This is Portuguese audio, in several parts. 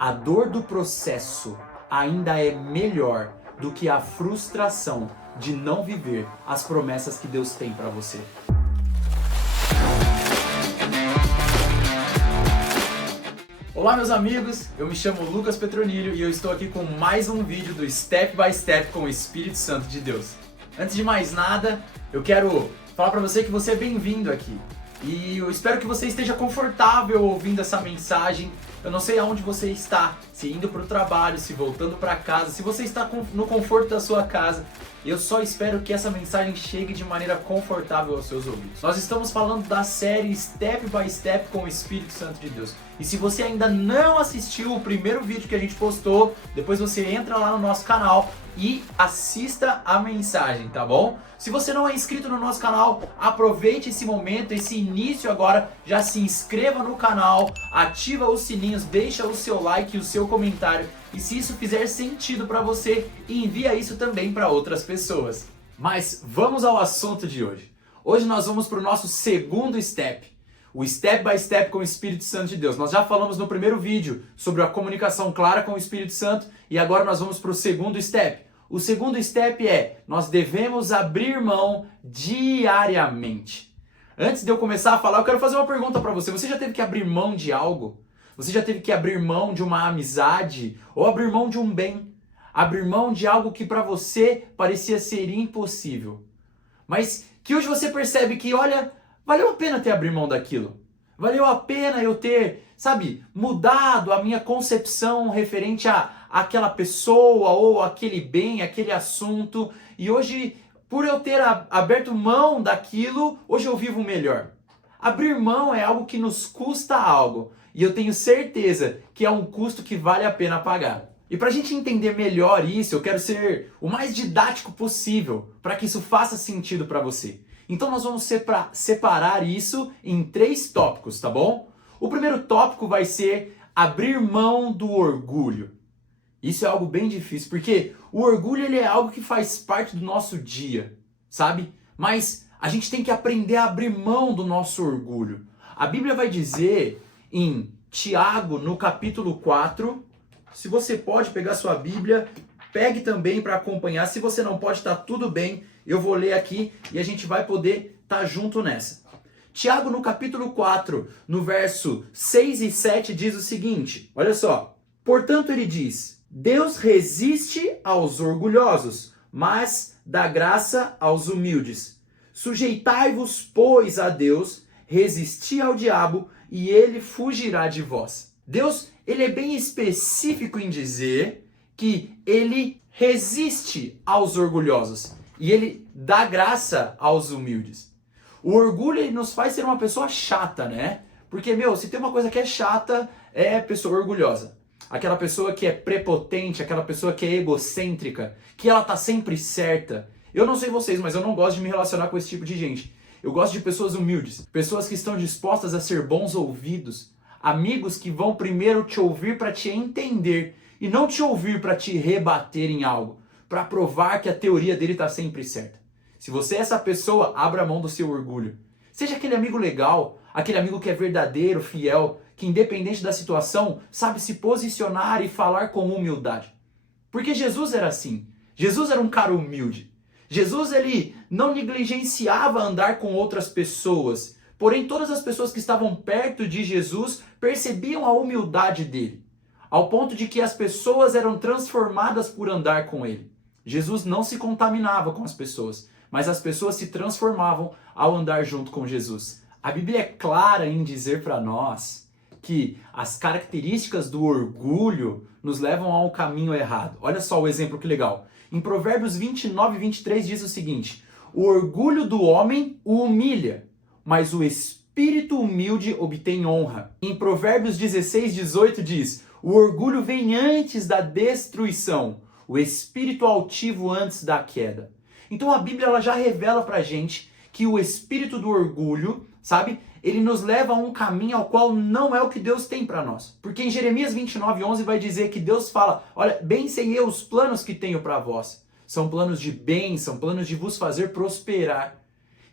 A dor do processo ainda é melhor do que a frustração de não viver as promessas que Deus tem para você. Olá meus amigos, eu me chamo Lucas Petronilho e eu estou aqui com mais um vídeo do Step by Step com o Espírito Santo de Deus. Antes de mais nada, eu quero falar para você que você é bem-vindo aqui. E eu espero que você esteja confortável ouvindo essa mensagem. Eu não sei aonde você está, se indo para o trabalho, se voltando para casa, se você está no conforto da sua casa. Eu só espero que essa mensagem chegue de maneira confortável aos seus ouvidos. Nós estamos falando da série Step by Step com o Espírito Santo de Deus. E se você ainda não assistiu o primeiro vídeo que a gente postou, depois você entra lá no nosso canal e assista a mensagem, tá bom? Se você não é inscrito no nosso canal, aproveite esse momento, esse início agora, já se inscreva no canal, ativa os sininhos, deixa o seu like e o seu comentário. E se isso fizer sentido para você, envia isso também para outras pessoas. Mas vamos ao assunto de hoje. Hoje nós vamos para o nosso segundo step. O Step by Step com o Espírito Santo de Deus. Nós já falamos no primeiro vídeo sobre a comunicação clara com o Espírito Santo e agora nós vamos para o segundo step. O segundo step é, nós devemos abrir mão diariamente. Antes de eu começar a falar, eu quero fazer uma pergunta para você. Você já teve que abrir mão de algo? Você já teve que abrir mão de uma amizade ou abrir mão de um bem? Abrir mão de algo que para você parecia ser impossível. Mas que hoje você percebe que, olha, valeu a pena ter abrir mão daquilo. Valeu a pena eu ter, sabe, mudado a minha concepção referente a aquela pessoa ou aquele bem, aquele assunto. E hoje, por eu ter aberto mão daquilo, hoje eu vivo melhor. Abrir mão é algo que nos custa algo. E eu tenho certeza que é um custo que vale a pena pagar. E para a gente entender melhor isso, eu quero ser o mais didático possível para que isso faça sentido para você. Então nós vamos separar isso em 3 tópicos, tá bom? O primeiro tópico vai ser abrir mão do orgulho. Isso é algo bem difícil, porque o orgulho ele é algo que faz parte do nosso dia, sabe? Mas a gente tem que aprender a abrir mão do nosso orgulho. A Bíblia vai dizer em Tiago, no capítulo 4, se você pode pegar sua Bíblia, pegue também para acompanhar. Se você não pode, tá tudo bem. Eu vou ler aqui e a gente vai poder estar junto nessa. Tiago, no capítulo 4, no verso 6 e 7, diz o seguinte. Olha só. Portanto, ele diz, Deus resiste aos orgulhosos, mas dá graça aos humildes. Sujeitai-vos, pois, a Deus, resisti ao diabo, e ele fugirá de vós. Deus, ele é bem específico em dizer que ele resiste aos orgulhosos. E ele dá graça aos humildes. O orgulho ele nos faz ser uma pessoa chata, né? Porque, se tem uma coisa que é chata, é pessoa orgulhosa. Aquela pessoa que é prepotente, aquela pessoa que é egocêntrica, que ela tá sempre certa. Eu não sei vocês, mas eu não gosto de me relacionar com esse tipo de gente. Eu gosto de pessoas humildes, pessoas que estão dispostas a ser bons ouvidos, amigos que vão primeiro te ouvir para te entender e não te ouvir para te rebater em algo, para provar que a teoria dele está sempre certa. Se você é essa pessoa, abra mão do seu orgulho. Seja aquele amigo legal, aquele amigo que é verdadeiro, fiel, que independente da situação, sabe se posicionar e falar com humildade. Porque Jesus era assim. Jesus era um cara humilde. Jesus, ele não negligenciava andar com outras pessoas. Porém, todas as pessoas que estavam perto de Jesus percebiam a humildade dele. Ao ponto de que as pessoas eram transformadas por andar com ele. Jesus não se contaminava com as pessoas, mas as pessoas se transformavam ao andar junto com Jesus. A Bíblia é clara em dizer para nós que as características do orgulho nos levam a um caminho errado. Olha só o exemplo que legal. Em Provérbios 29 e 23 diz o seguinte, o orgulho do homem o humilha, mas o espírito humilde obtém honra. Em Provérbios 16, 18 diz, o orgulho vem antes da destruição, o espírito altivo antes da queda. Então a Bíblia ela já revela pra gente que o espírito do orgulho, sabe, ele nos leva a um caminho ao qual não é o que Deus tem para nós. Porque em Jeremias 29, 11 vai dizer que Deus fala, olha, bem sei eu os planos que tenho para vós. São planos de bem, são planos de vos fazer prosperar.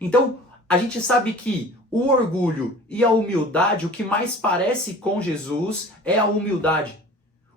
Então, a gente sabe que o orgulho e a humildade, o que mais parece com Jesus é a humildade.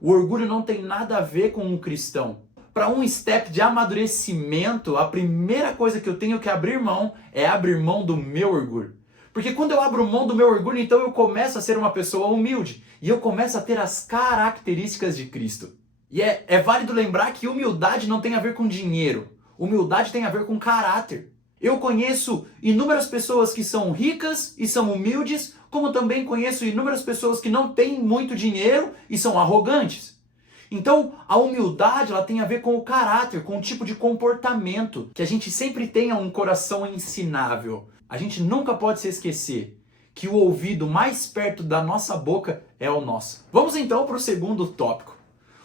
O orgulho não tem nada a ver com um cristão. Para um step de amadurecimento, a primeira coisa que eu tenho que abrir mão é abrir mão do meu orgulho. Porque quando eu abro mão do meu orgulho, então eu começo a ser uma pessoa humilde. E eu começo a ter as características de Cristo. E é válido lembrar que humildade não tem a ver com dinheiro. Humildade tem a ver com caráter. Eu conheço inúmeras pessoas que são ricas e são humildes, como também conheço inúmeras pessoas que não têm muito dinheiro e são arrogantes. Então, a humildade ela tem a ver com o caráter, com o tipo de comportamento, que a gente sempre tenha um coração ensinável. A gente nunca pode se esquecer que o ouvido mais perto da nossa boca é o nosso. Vamos então para o segundo tópico.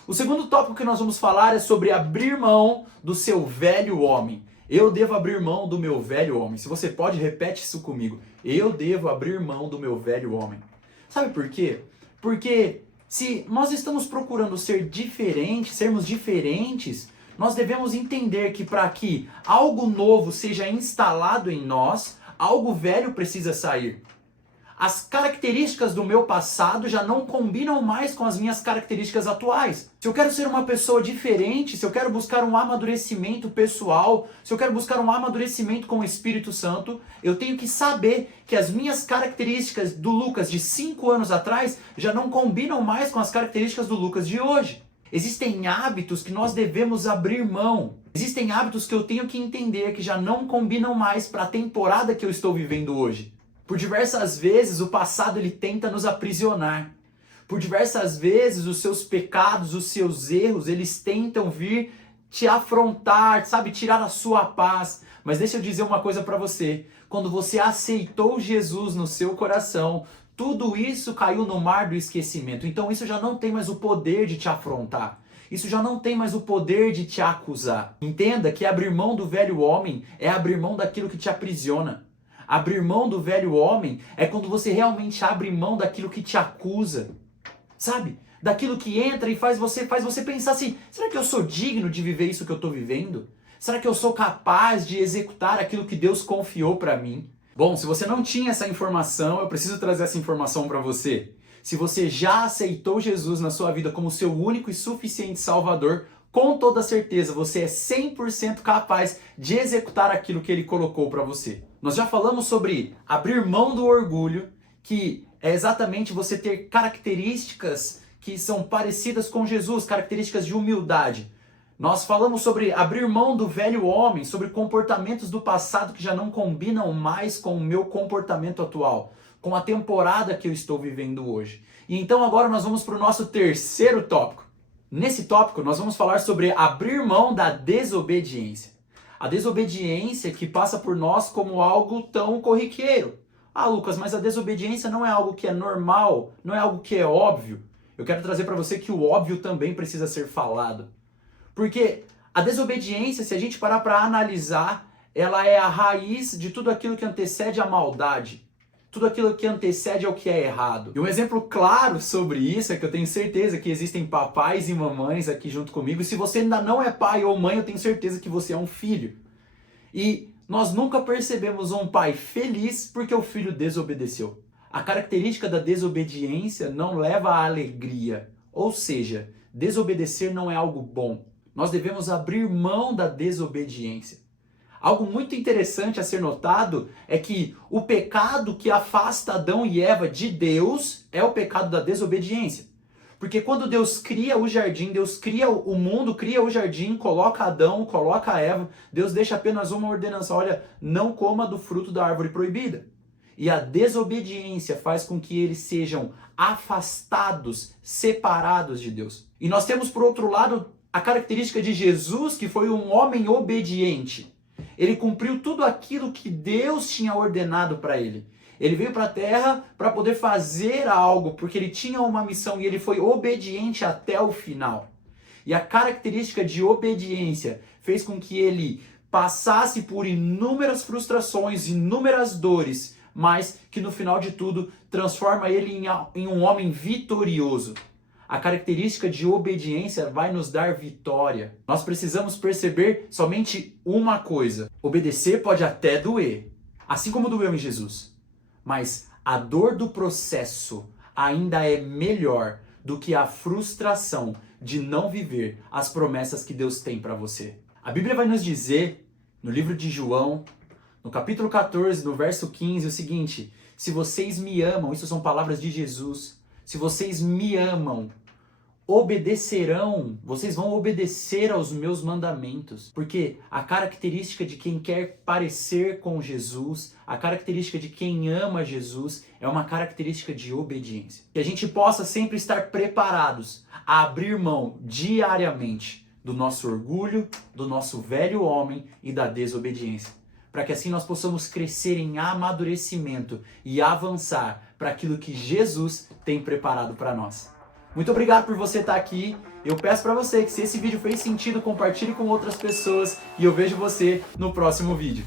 O segundo tópico que nós vamos falar é sobre abrir mão do seu velho homem. Eu devo abrir mão do meu velho homem. Se você pode, repete isso comigo. Eu devo abrir mão do meu velho homem. Sabe por quê? Porque se nós estamos procurando ser diferentes, sermos diferentes, nós devemos entender que para que algo novo seja instalado em nós, algo velho precisa sair. As características do meu passado já não combinam mais com as minhas características atuais. Se eu quero ser uma pessoa diferente, se eu quero buscar um amadurecimento pessoal, se eu quero buscar um amadurecimento com o Espírito Santo, eu tenho que saber que as minhas características do Lucas de 5 anos atrás já não combinam mais com as características do Lucas de hoje. Existem hábitos que nós devemos abrir mão. Existem hábitos que eu tenho que entender que já não combinam mais para a temporada que eu estou vivendo hoje. Por diversas vezes o passado ele tenta nos aprisionar. Por diversas vezes os seus pecados, os seus erros, eles tentam vir te afrontar, sabe, tirar a sua paz. Mas deixa eu dizer uma coisa para você. Quando você aceitou Jesus no seu coração, tudo isso caiu no mar do esquecimento. Então isso já não tem mais o poder de te afrontar. Isso já não tem mais o poder de te acusar. Entenda que abrir mão do velho homem é abrir mão daquilo que te aprisiona. Abrir mão do velho homem é quando você realmente abre mão daquilo que te acusa. Sabe? Daquilo que entra e faz você pensar assim, será que eu sou digno de viver isso que eu estou vivendo? Será que eu sou capaz de executar aquilo que Deus confiou para mim? Bom, se você não tinha essa informação, eu preciso trazer essa informação para você. Se você já aceitou Jesus na sua vida como seu único e suficiente Salvador, com toda certeza você é 100% capaz de executar aquilo que Ele colocou para você. Nós já falamos sobre abrir mão do orgulho, que é exatamente você ter características que são parecidas com Jesus, características de humildade. Nós falamos sobre abrir mão do velho homem, sobre comportamentos do passado que já não combinam mais com o meu comportamento atual, com a temporada que eu estou vivendo hoje. E então agora nós vamos para o nosso terceiro tópico. Nesse tópico nós vamos falar sobre abrir mão da desobediência. A desobediência que passa por nós como algo tão corriqueiro. Ah, Lucas, mas a desobediência não é algo que é normal, não é algo que é óbvio. Eu quero trazer para você que o óbvio também precisa ser falado. Porque a desobediência, se a gente parar para analisar, ela é a raiz de tudo aquilo que antecede a maldade. Tudo aquilo que antecede ao que é errado. E um exemplo claro sobre isso é que eu tenho certeza que existem papais e mamães aqui junto comigo. E se você ainda não é pai ou mãe, eu tenho certeza que você é um filho. E nós nunca percebemos um pai feliz porque o filho desobedeceu. A característica da desobediência não leva à alegria. Ou seja, desobedecer não é algo bom. Nós devemos abrir mão da desobediência. Algo muito interessante a ser notado é que o pecado que afasta Adão e Eva de Deus é o pecado da desobediência. Porque quando Deus cria o jardim, Deus cria o mundo, cria o jardim, coloca Adão, coloca Eva, Deus deixa apenas uma ordenança, olha, não coma do fruto da árvore proibida. E a desobediência faz com que eles sejam afastados, separados de Deus. E nós temos, por outro lado, a característica de Jesus, que foi um homem obediente. Ele cumpriu tudo aquilo que Deus tinha ordenado para ele. Ele veio para a terra para poder fazer algo, porque ele tinha uma missão e ele foi obediente até o final. E a característica de obediência fez com que ele passasse por inúmeras frustrações, inúmeras dores, mas que no final de tudo transforma ele em um homem vitorioso. A característica de obediência vai nos dar vitória. Nós precisamos perceber somente uma coisa. Obedecer pode até doer, assim como doeu em Jesus. Mas a dor do processo ainda é melhor do que a frustração de não viver as promessas que Deus tem para você. A Bíblia vai nos dizer, no livro de João, no capítulo 14, no verso 15, o seguinte: se vocês me amam, isso são palavras de Jesus, se vocês me amam, obedecerão, vocês vão obedecer aos meus mandamentos. Porque a característica de quem quer parecer com Jesus, a característica de quem ama Jesus, é uma característica de obediência. Que a gente possa sempre estar preparados a abrir mão diariamente do nosso orgulho, do nosso velho homem e da desobediência. Para que assim nós possamos crescer em amadurecimento e avançar para aquilo que Jesus tem preparado para nós. Muito obrigado por você estar aqui. Eu peço para você que, se esse vídeo fez sentido, compartilhe com outras pessoas e eu vejo você no próximo vídeo.